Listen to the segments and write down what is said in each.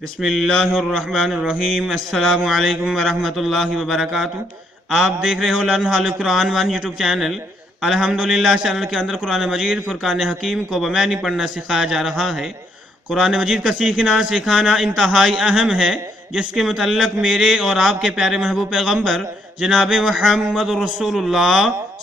بسم اللہ الرحمن الرحیم۔ السلام علیکم ورحمۃ اللہ وبرکاتہ۔ آپ دیکھ رہے ہو لرن ہال قرآن ون یوٹیوب چینل۔ الحمدللہ چینل کے اندر قرآن مجید فرقان حکیم کو بمعنی پڑھنا سکھایا جا رہا ہے۔ قرآن مجید کا سیکھنا سکھانا انتہائی اہم ہے، جس کے متعلق میرے اور آپ کے پیارے محبوب پیغمبر جناب محمد رسول اللہ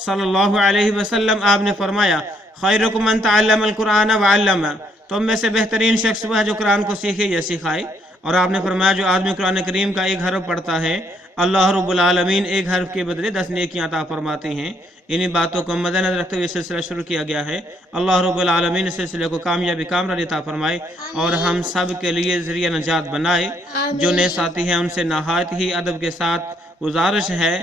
صلی اللہ علیہ وسلم آپ نے فرمایا، خیرکم من تعلم القرآن وعلمہ، تم میں سے بہترین شخص وہ ہے جو قرآن کو سیکھے یا سکھائے۔ اور آپ نے فرمایا جو آدمی قرآن کریم کا ایک حرف پڑھتا ہے، اللہ رب العالمین ایک حرف کے بدلے 10 نیکیاں عطا فرماتے ہیں۔ انہی باتوں کو مد نظر رکھتے ہوئے سلسلہ شروع کیا گیا ہے۔ اللہ رب العالمین اس سلسلے کو کامیابی کامرانی عطا فرمائے اور ہم سب کے لیے ذریعہ نجات بنائے۔ جو نئے ساتھی ہیں ان سے نہایت ہی ادب کے ساتھ گزارش ہے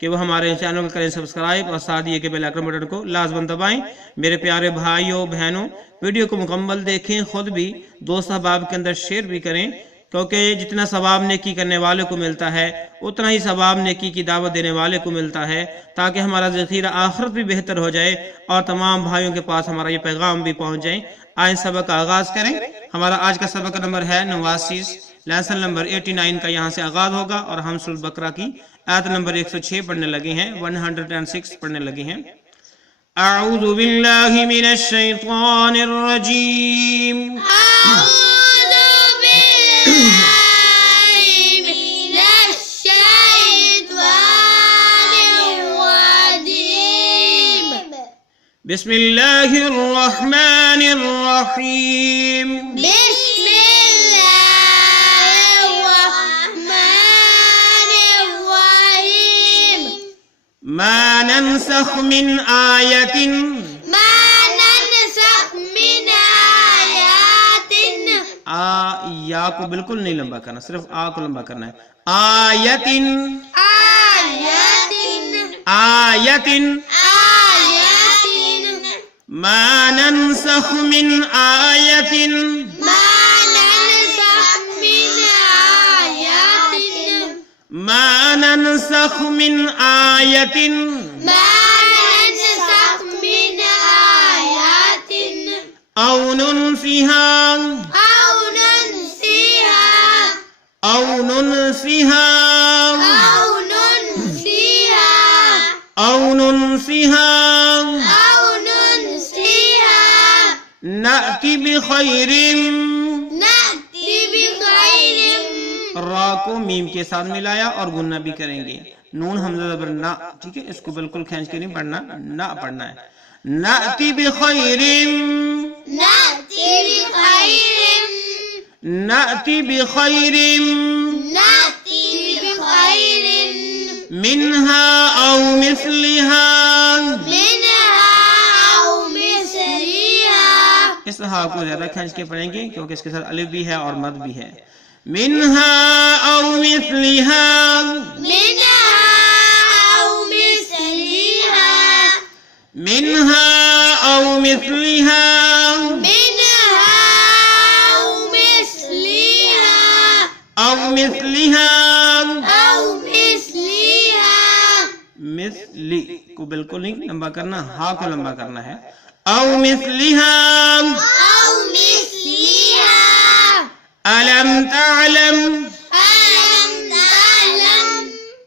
کہ وہ ہمارے چینل کو کریں سبسکرائب اور ساتھ یہ کہ بیل آئیکن بٹن کو لازماً دبائیں۔ میرے پیارے بھائیوں بہنوں، ویڈیو کو مکمل دیکھیں، خود بھی دوست احباب کے اندر شیئر بھی کریں، کیونکہ جتنا ثواب نیکی کرنے والے کو ملتا ہے اتنا ہی ثواب نیکی کی دعوت دینے والے کو ملتا ہے، تاکہ ہمارا ذخیرہ آخرت بھی بہتر ہو جائے اور تمام بھائیوں کے پاس ہمارا یہ پیغام بھی پہنچ جائے۔ آئیں سبق کا آغاز کریں۔ ہمارا آج کا سبق نمبر ہے 89، لیسن نمبر 89 کا یہاں سے آغاز ہوگا اور ہم سورۃ البقرہ کی آیت نمبر 106 پڑھنے لگے ہیں، 106 پڑھنے لگے ہیں۔ اعوذ باللہ من الشیطان الرجیم، أعوذ بالله من الشيطان الرجيم. بسم اللہ الرحمن الرحیم۔ بسم الله الرحمن الرحيم. ما ننسخ من آیت، ما ننسخ من آيات. یا کو بالکل نہیں لمبا کرنا، صرف آ کو لمبا کرنا ہے۔ آیت آيات. آیت آيات. ما ننسخ من آیت ما ننسخ من آيات. ما ننسخ من آیت ما ننسخ من آيات او ننسها أو ننسها او ننسها أو ننسها او ننسها أو ننسها نأتی بخیر۔ نأتي بخير. را کو میم کے ساتھ ملایا اور گننا بھی کریں گے، نون حمزہ زبر نا، ٹھیک ہے، اس کو بالکل کھینچ کے نہیں پڑھنا، نا پڑھنا ہے۔ نأتی بخیر، نأتي بخير. نأتی بخیر نأتي بخير منها او مثلها، منها أو مثلها. اس ہا کو زیادہ کھینچ کے پڑھیں گے کیونکہ اس کے ساتھ الف بھی ہے اور مد بھی ہے۔ منها او مثلها، منها أو مثلها. منها او مثلها منها أو مثلها. او مثلها أو مثلها. مثلی کو بالکل نہیں لمبا کرنا، ہا کو لمبا کرنا ہے۔ او مثلها أو مثلها. الم تعلم، ألم تعلم.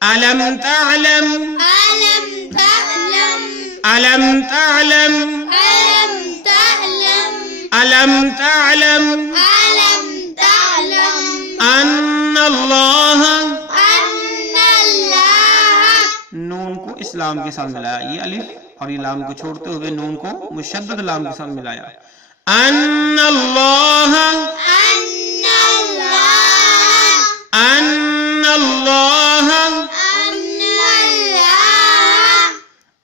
الم تعلم، ألم تعلم. الم تعلم، ألم تعلم. الم تعلم ألم تعلم. ان اللہ، أن الله. نون کو اس لام کے ساتھ ملایا، یہ الف اور یہ لام کو چھوڑتے ہوئے نون کو مشدد لام کے ساتھ ملایا۔ ان اللہ، أن الله. ان اللہ، أن الله.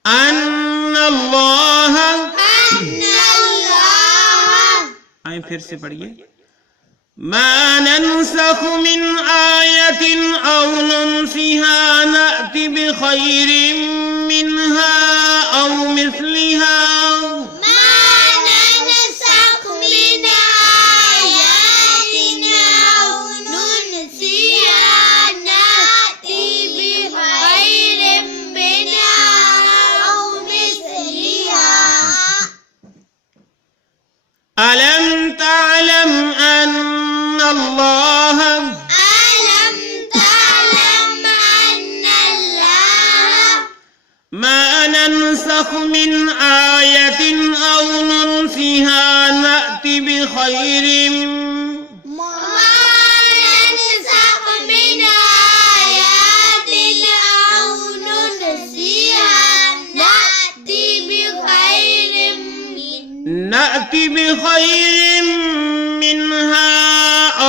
ان اللہ۔ أن الله. آئیں پھر سے پڑھیے۔ ما ننسخ من آیت او ننسها نأتی بخیر منها او مثلها، ما ننسخ من آيات أو ننسها نأتي بخير منها أو مثلها. ألم تعلم أن الله من آية أو ننسها نأتي بخير ما ننسخ من آيات أو ننسها نأتي بخير منها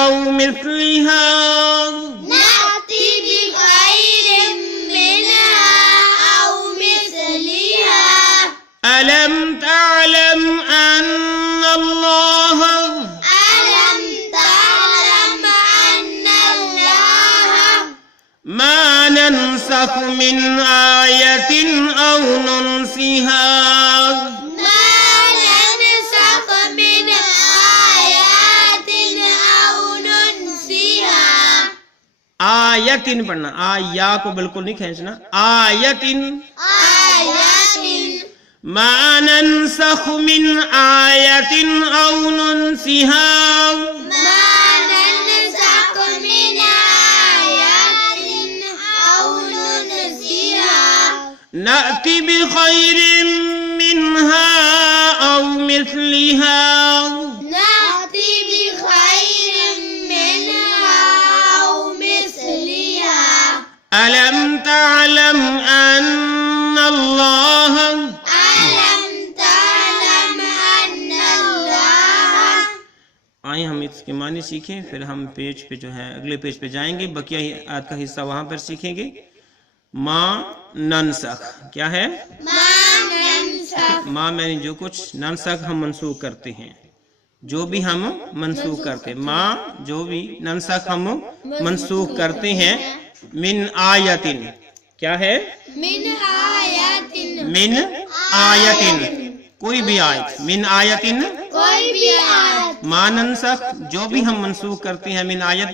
أو مثلها نأتي بخير منها أو مثلها ألم تعلم أن الله ألم تعلم أن الله ما ننسخ من آية أو ننسها ما ننسخ من آيات أو ننسها آیتن پڑھنا، آیا کو بالکل نہیں کھینچنا، آیتن آيات ما ننسخ من آية أو ننسها ما ننسخ من آيات أو ننسها نأتي بخير منها أو مثلها نأتي بخير منها أو مثلها ألم تعلم أن الله ألم تعلم أن الله آئیں ہم اس کے معنی سیکھیں، پھر ہم پیج پہ جو ہے اگلے پیج پہ جائیں گے، بقیہ آیت کا حصہ وہاں پر سیکھیں گے۔ ما ننسخ کیا ہے؟ ما ننسخ ما میں جو کچھ، ننسخ ہم منسوخ کرتے ہیں، جو بھی ہم منسوخ کرتے ہیں، ما جو بھی ننسخ ہم منسوخ کرتے ہیں، من آیتن کیا ہے؟ من آیات من آیتن کوئی بھی آیت، من آیتن کوئی بھی آیت ما ننسخ جو بھی ہم منسوخ کرتے ہیں، من آیت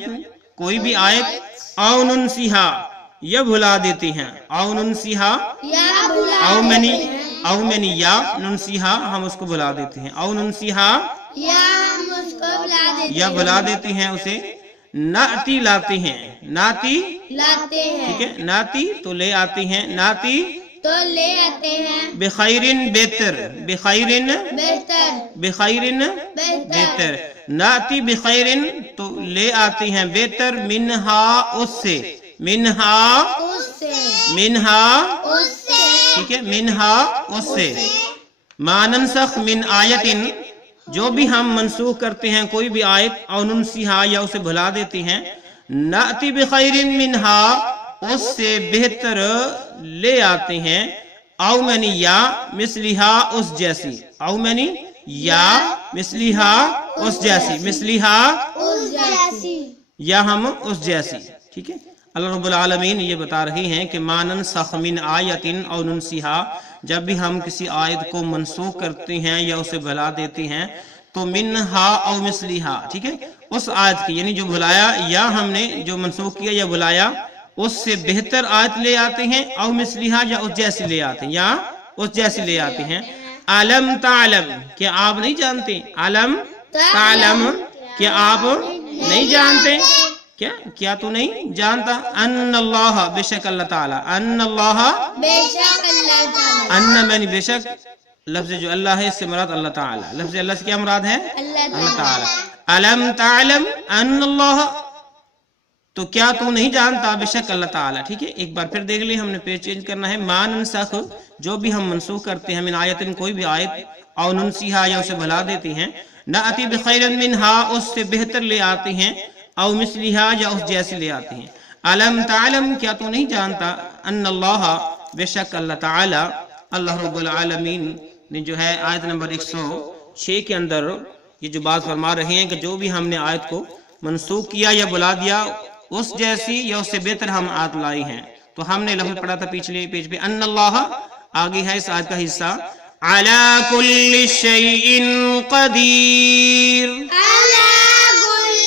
کوئی بھی آیت، او ننسیہا یا بھلا دیتے ہیں، او ننسیہا یا بلا او منی یا ننسیہا ہم اس کو بھلا دیتے ہیں، او ننسیہا یا ہم اس کو بلا دیتے یا بھلا دیتے ہیں اسے، ناتی لاتے ہیں، ناتی لاتے ہیں ٹھیک ہے، ناتی تو لے آتے ہیں، ناتی تو لے آتے ہیں بخیرن بہتر، بخیرن بہتر بخیرن بہتر، ناتی بخیرن تو لے آتے ہیں بہتر، منہا اس سے، منہا اس سے منہا اس سے ٹھیک ہے، منہا اس سے، ما ننسخ من آیتن جو بھی ہم منسوخ کرتے ہیں کوئی بھی آیت، او ننسیہا یا اسے بھلا دیتے ہیں، ناتی بخیر منہا اس سے بہتر لے آتے ہیں، او منی یا مثلیہا اس جیسی، او منی یا مثلیہا اس جیسی، مثلیہا اس جیسی یا ہم اس جیسی ٹھیک ہے۔ اللہ رب العالمین یہ بتا رہے ہیں کہ ما ننسخ من آیتن او ننسیہا جب بھی ہم کسی آیت کو منسوخ کرتے ہیں یا اسے بھلا دیتے ہیں تو منہا او مثلیہا ٹھیک ہے، اس آیت کی یعنی جو بھلایا یا ہم نے جو منسوخ کیا یا بھلایا اس سے بہتر آیت لے آتے ہیں، او مثلیہا یا اس جیسی لے آتے ہیں، یا اس جیسی لے آتے ہیں۔ علم تعلم کیا آپ نہیں جانتے، علم تعلم کیا آپ نہیں جانتے، کیا تو نہیں جانتا، ان اللہ بے شک اللہ تعالی، ان اللہ بے شک اللہ تعالی ان میں بے شک لفظ جو اللہ ہے اس سے مراد اللہ تعالی، لفظ اللہ سے کیا مراد ہے؟ اللہ تعالی۔ علم تعلم ان اللہ تو کیا تو نہیں جانتا بے شک اللہ تعالی ٹھیک ہے۔ ایک بار پھر دیکھ لیں، ہم نے پیج چینج کرنا ہے، ما ننسخ جو بھی ہم منسوخ کرتے ہیں، من آیتن کوئی بھی آیت، او ننسیہا یا اسے بھلا دیتے ہیں، نأتی بخیر منہا اس سے بہتر لے آتے ہیں، او مثلیہا یا اس جیسے لے آتے ہیں۔ علم تعلم کیا تو نہیں جانتا، ان اللہ بے شک اللہ تعالی، اللہ رب العالمین نے جو ہے آیت نمبر 106 کے اندر یہ جو بات فرما رہے ہیں کہ جو بھی ہم نے آیت کو منسوخ کیا یا بلا دیا اس جیسی یا اس سے بہتر ہم آیت لائی ہیں، تو ہم نے لفظ پڑھا تھا پچھلے پیج پہ، ان اللہ آگے ہے اس آیت کا حصہ، علی کل شیء قدیر، علی کل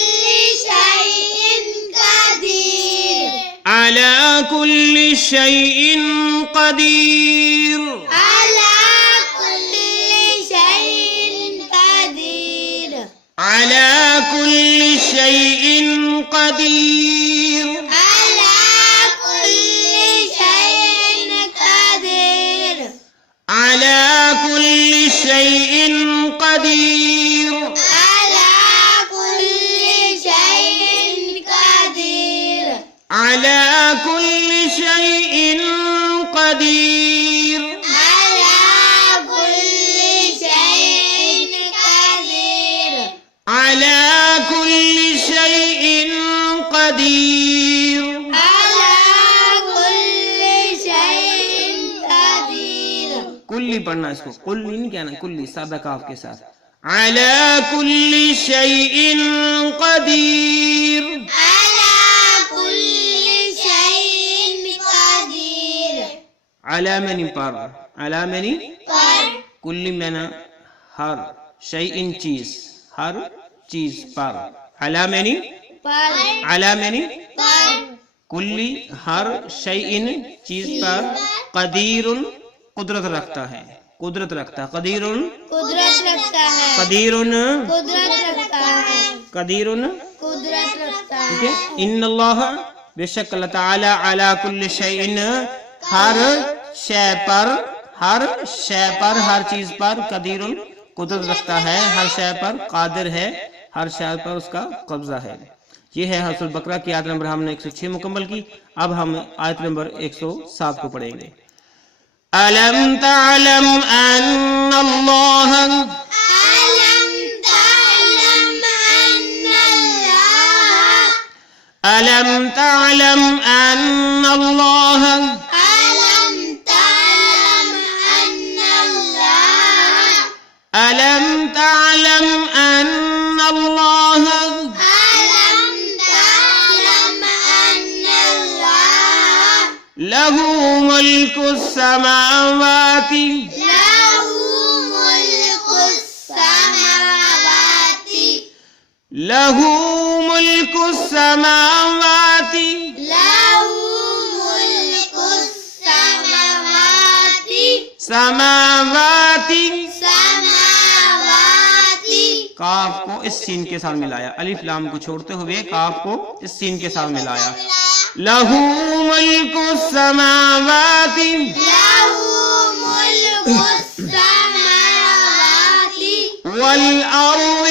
شیء قدیر، علی کل شیء قدیر، علی کل شیء قدیر، علی کل شیء قدیر، علی کل شیء قدیر، علی على كل شيء قدير على كل شيء قدير على كل شيء قدير على كل شيء قدير کلی پڑھنا اس کو، کلی نہیں کہنا، کلی سادہ کاف کے ساتھ. على كل شيء قدير على كل شيء قدير على منی پر، على منی پر کلی میں ہر، شيء چیز، ہر چیز پر. على منی پر على منی پر کلی ہر شيء چیز پر، قدیر قدرت رکھتا ہے، قدرت رکھتا ہے، قدیر قدرت رکھتا ہے قدیر قدرت رکھتا ہے قدیر. قدرت رکھتا ٹھیک ہے ہے. ان اللہ بے شک اللہ تعالی علی کل شیء ہر شے پر، ہر شے پر، ہر چیز پر، قدیر قدرت رکھتا ہے، ہر شے پر قادر ہے، ہر شے پر اس کا قبضہ ہے. یہ ہے سورۃ البقرہ کی آیت نمبر ہم نے 106 مکمل کی. اب ہم آیت نمبر 107 کو پڑھیں گے. ألم تعلم أن الله ألم تعلم أن الله ألم تعلم أن الله ألم تعلم أن الله ألم تعلم أن الله ألم تعلم أن الله له ملك السماوات له ملك السماوات له ملك السماوات له ملك السماوات سماوات. سماوات کاف کو اس سین کے ساتھ ملایا، الف لام کو چھوڑتے ہوئے کاف کو اس سین کے ساتھ ملایا. لہو ملک السماوات له ملك السماوات والارض.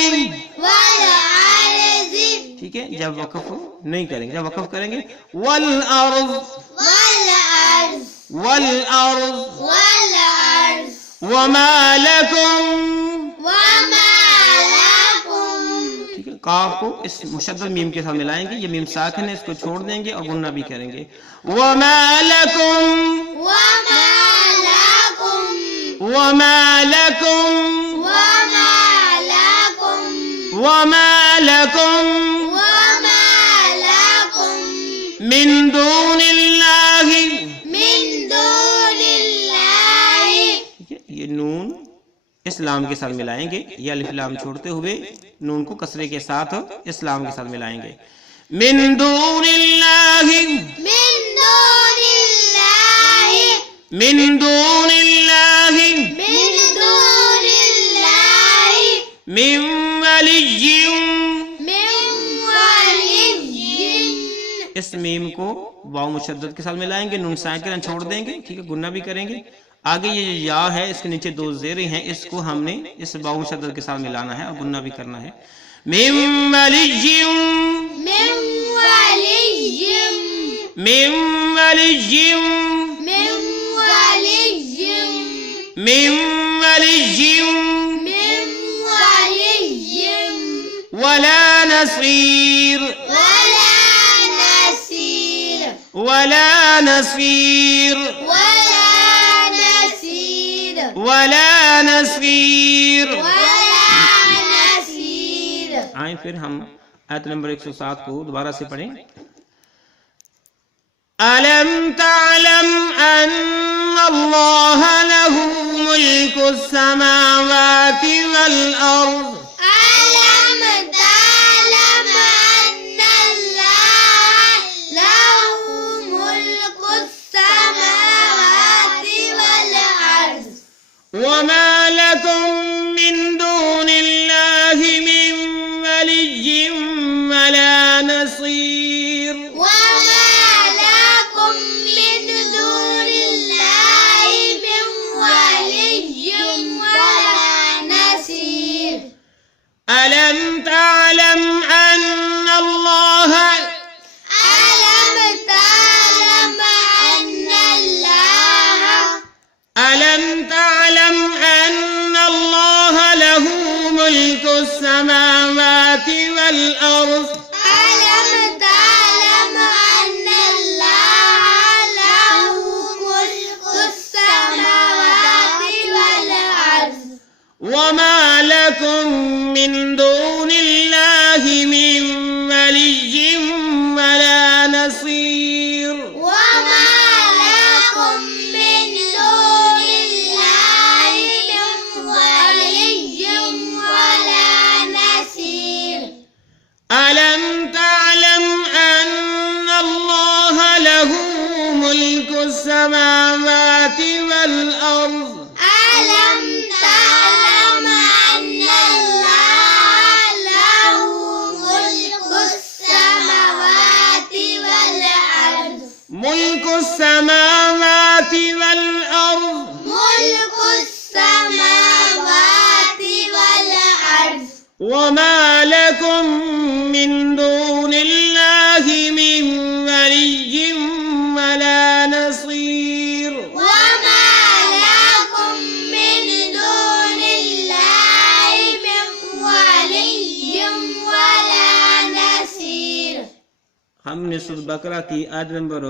والأرض ٹھیک ہے، جب وقف نہیں کریں گے، جب وقف کریں گے والارض والأرض والارض والأرض وما لکم. وما لكم ٹھیک ہے، کاف کو اس مشدد میم کے ساتھ ملائیں گے، یہ میم ساکن ہے، اس کو چھوڑ دیں گے اور غنہ بھی کریں گے. وما لکم وما لكم وما لکم وما لكم وما لکم وما لكم من دون اللہ. من دون الله. ٹھیک ہے، یہ نون اسلام کے ساتھ ملائیں گے، یہ الف لام چھوڑتے ہوئے نون کو کسرے کے ساتھ اسلام کے ساتھ ملائیں گے. من دون اللہ من دون الله من دون اللہ من دون الله من ولی. من ولي. اس میم کو واو مشدد کے ساتھ ملائیں گے، نون ساکن چھوڑ دیں گے. ٹھیک ہے، گنہ بھی کریں گے. آگے یہ جو یا ہے اس کے نیچے دو زیریں ہیں، اس کو ہم نے اس واو مشدد کے ساتھ ملانا ہے اور گنہ بھی کرنا ہے. من ولی من ولي. من ولی من ولي. من ولی من ولي. ولا نصير ولا نصير ولا نصير ولا نصير ولا نصير. ولا نصير. آئیں پھر ہم آیت نمبر 107 کو دوبارہ سے پڑھیں. ألم تعلم أن الله له ملك السماوات والأرض ألم تعلم أن الله له ملك السماوات والأرض وما لكم من دون الله من ولي ولا نصير. وما لكم من دون الله من ولي ولا نصير. ألم تعلم أن الله ألم ہم نے سورۃ بقرہ کی آیت نمبر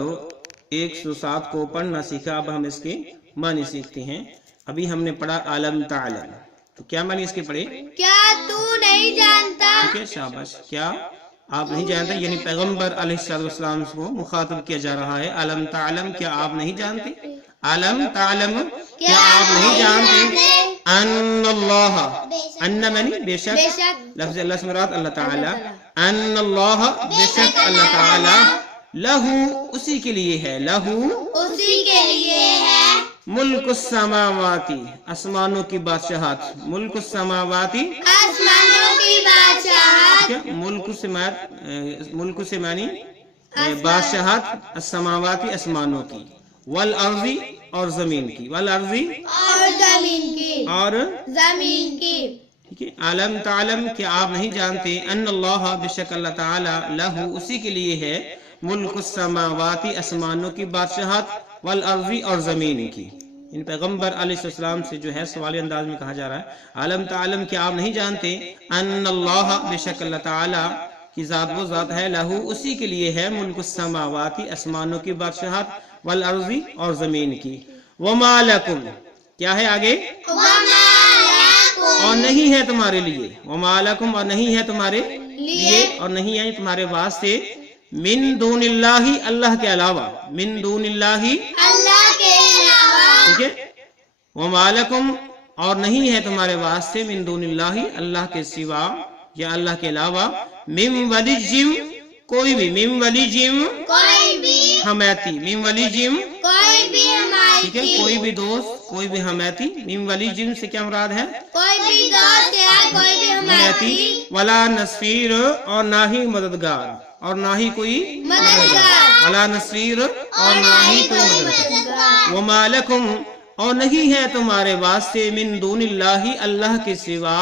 107 کو پڑھنا سیکھا. اب ہم اس کے معنی سیکھتے ہیں. ابھی ہم نے پڑھا علم تعلم، تو کیا معنی اس کے پڑھے؟ کیا تو نہیں جانتا؟ ٹھیک ہے، شاباش. کیا آپ نہیں جانتے، یعنی پیغمبر علیہ السلام کو مخاطب کیا جا رہا ہے. علم تعلم، کیا آپ نہیں جانتے؟ علم تعلم، کیا آپ نہیں جانتے؟ ان اللہ، ان منی بے شک، لفظ اللہ سے مراد اللہ تعالی. ان اللہ، بے شک اللہ تعالی، لہو، اسی کے لیے ہے، لہو، اسی کے لیے ہے ملک السماواتی، آسمانوں کی بادشاہت. ملک السماواتی، آسمانوں کی بادشاہت. ٹھیک ہے، ملک سے معنی بادشاہت، السماواتی، آسمانوں کی، والارضی، اور زمین کی، والارضی، اور زمین کی، اور زمین کی. ٹھیک ہے. علم تعلم، کہ آپ نہیں جانتے، ان اللہ، بے شک اللہ تعالی، لہو، اسی کے لیے ہے، ملک السماواتی، آسمانوں کی بادشاہت، والارضی، اور زمین کی. ان پیغمبر علیہ السلام سے جو ہے سوالی انداز میں کہا جا رہا ہے، علم تعلم، کہ آپ نہیں جانتے، ان اللہ، بے شک اللہ تعالی کی ذات وہ ذات ہے، لہو، اسی کے لیے ہے، ملک السماواتی، آسمانوں کی بادشاہت، والارضی، اور زمین کی. وما لکم، کیا ہے آگے؟ وما لکم، اور نہیں ہے تمہارے لیے. وما لکم، اور نہیں ہے تمہارے لیے، اور نہیں ہے تمہارے واسطے، من دون اللہ، اللہ کے علاوہ، من دون اللہ، اللہ کے علاوہ. ٹھیک ہے. وما لکم، اور نہیں ہے تمہارے واسطے، من دون اللہ، اللہ کے سوا یا اللہ کے علاوہ، من ولیجم، کوئی بھی، من ولیجم، کوئی بھی، حمیتی، من ولیجم، کوئی بھی ٹھیک ہے، حمایتی، کوئی بھی دوست، کوئی بھی حمیتی. من ولیجم سے کیا مراد ہے؟ کوئی بھی دوست یا کوئی بھی حمایتی، ولا نصیر، اور نہ ہی مددگار، اور نہ ہی کوئی مددگار، ولا نصیر، اور نہ ہی کوئی مددگار. مددگار. وما لکم، اور نہیں ہے تمہارے واسطے، من دون اللہ، اللہ کے سوا،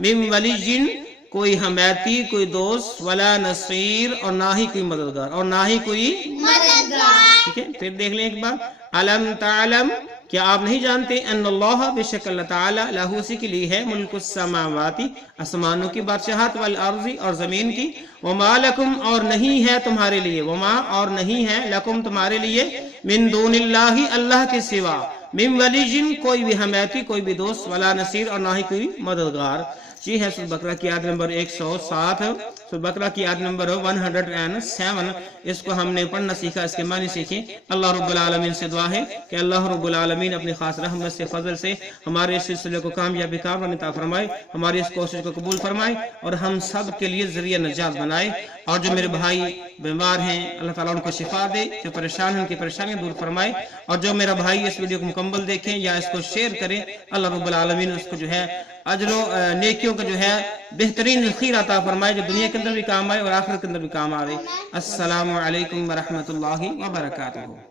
من ولیجن، کوئی حمیتی، کوئی دوست، ولا نصیر، اور نہ ہی کوئی مددگار، اور نہ ہی کوئی. مددگار. ٹھیک ہے، پھر دیکھ لیں ایک بار. علم تعلم، کیا آپ نہیں جانتے، ان اللہ، بے شک اللہ تعالی، لہو، اسی کے لیے ہے، ملک السماواتی، آسمانوں کی بادشاہت، والارضی، اور زمین کی. وما لکم، اور نہیں ہے تمہارے لیے، وما، اور نہیں ہے، لکم، تمہارے لیے، من دون اللہ، اللہ کے سوا، من ولیجن، کوئی بھی حمیتی، کوئی بھی دوست، ولا نصیر، اور نہ ہی کوئی مددگار. یہ ہے سورۃ بقرہ کی آیت نمبر 107. سورۃ بقرہ کی آیت نمبر 107. اس کو ہم نے پڑھنا سیکھا، اس کے معنی سیکھیں. اللہ رب العالمین سے دعا ہے کہ اللہ رب العالمین اپنی خاص رحمت سے، فضل سے ہمارے اس سلسلے کو کامیابی عطا فرمائے، ہماری اس کوشش کو قبول فرمائے، اور ہم سب کے لیے ذریعہ نجات بنائے. اور جو میرے بھائی بیمار ہیں، اللہ تعالیٰ ان کو شفا دے، جو پریشان ہیں ان کی پریشانیاں دور فرمائے. اور جو میرا بھائی اس ویڈیو کو مکمل دیکھیں یا اس کو شیئر کریں، اللہ رب العالمین اس کو جو ہے اجر و نیکیوں کا جو ہے بہترین ذخیرہ عطا فرمائے، جو دنیا کے اندر بھی کام آئے اور آخرت کے اندر بھی کام آئے. السلام علیکم ورحمۃ اللہ وبرکاتہ.